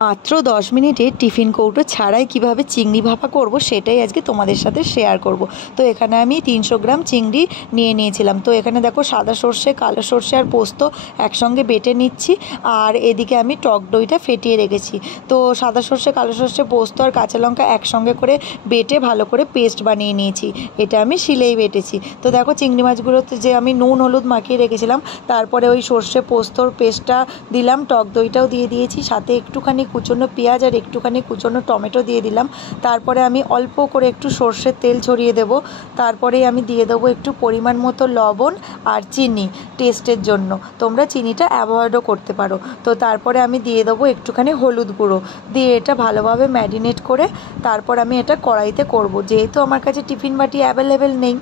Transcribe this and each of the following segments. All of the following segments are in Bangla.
মাত্র 10 মিনিটে টিফিন কৌটো ছাড়াই কিভাবে চিংড়ি ভাপা করব সেটাই আজকে তোমাদের সাথে শেয়ার করব। তো এখানে আমি 300 গ্রাম চিংড়ি নিয়েছিলাম। তো এখানে দেখো সাদা সর্ষে, কালো সর্ষে আর পোস্ত একসঙ্গে বেটে নিচ্ছি, আর এদিকে আমি টক দইটা ফেটিয়ে রেখেছি। তো সাদা সর্ষে, কালো সর্ষে, পোস্ত আর কাঁচা লঙ্কা একসঙ্গে করে বেটে ভালো করে পেস্ট বানিয়ে নিয়েছি। এটা আমি শিলেই বেটেছি। তো দেখো চিংড়ি মাছগুলোতে যে আমি নুন হলুদ মাখিয়ে রেখেছিলাম, তারপরে ওই সর্ষে পোস্তর পেস্টটা দিলাম, টক দইটাও দিয়ে দিয়েছি, সাথে একটুখানি কুচনো পেঁয়াজ আর একটুখানি কুচনো টমেটো দিয়ে দিলাম। তারপরে আমি অল্প করে একটু সর্ষের তেল ছড়িয়ে দেব। তারপরে আমি দিয়ে দেবো একটু পরিমাণ মতো লবণ আর চিনি টেস্টের জন্য, তোমরা চিনিটা অ্যাভয়েডও করতে পারো। তো তারপরে আমি দিয়ে দেবো একটুখানি হলুদ গুঁড়ো দিয়ে এটা ভালোভাবে ম্যারিনেট করে তারপর আমি এটা কড়াইতে করব। যেহেতু আমার কাছে টিফিন বাটি অ্যাভেলেবেল নেই,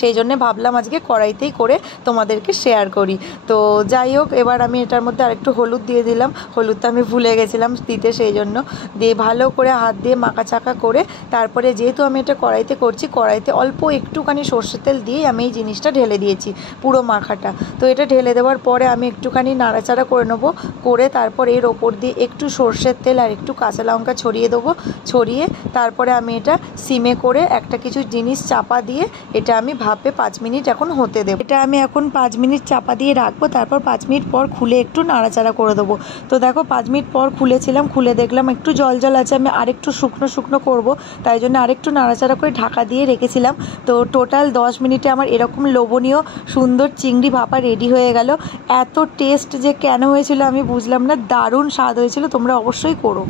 সেই জন্যে ভাবলাম আজকে কড়াইতেই করে তোমাদেরকে শেয়ার করি। তো যাই হোক, এবার আমি এটার মধ্যে আরেকটু হলুদ দিয়ে দিলাম। হলুদটা আমি ভুলে গেছিলাম দিতে, সেই জন্য দিয়ে ভালো করে হাত দিয়ে মাখাচাকা করে তারপরে যেহেতু আমি এটা কড়াইতে করছি, কড়াইতে অল্প একটুখানি সর্ষের তেল দিয়েই আমি এই জিনিসটা ঢেলে দিয়েছি পুরো মাখাটা। তো এটা ঢেলে দেওয়ার পরে আমি একটুখানি নাড়াচাড়া করে নেবো, করে তারপর এর ওপর দিয়ে একটু সর্ষের তেল আর একটু কাঁচা লঙ্কা ছড়িয়ে দেবো। ছড়িয়ে তারপরে আমি এটা সিমে করে একটা কিছু জিনিস চাপা দিয়ে এটা আমি ভাপে 5 মিনিট এখন হতে দেবো। এটা আমি এখন 5 মিনিট চাপা দিয়ে রাখবো, তারপর 5 মিনিট পর খুলে একটু নাড়াচাড়া করে দেবো। তো দেখো 5 মিনিট পর খুলেছিলাম, খুলে দেখলাম একটু জল জল আছে, আমি আরেকটু শুকনো শুকনো করবো, তাই জন্য আরেকটু নাড়াচাড়া করে ঢাকা দিয়ে রেখেছিলাম। তো টোটাল 10 মিনিটে আমার এরকম লোভনীয় সুন্দর চিংড়ি ভাপা রেডি হয়ে গেল। এত টেস্ট যে কেন হয়েছিল আমি বুঝলাম না, দারুণ স্বাদ হয়েছিল, তোমরা অবশ্যই করো।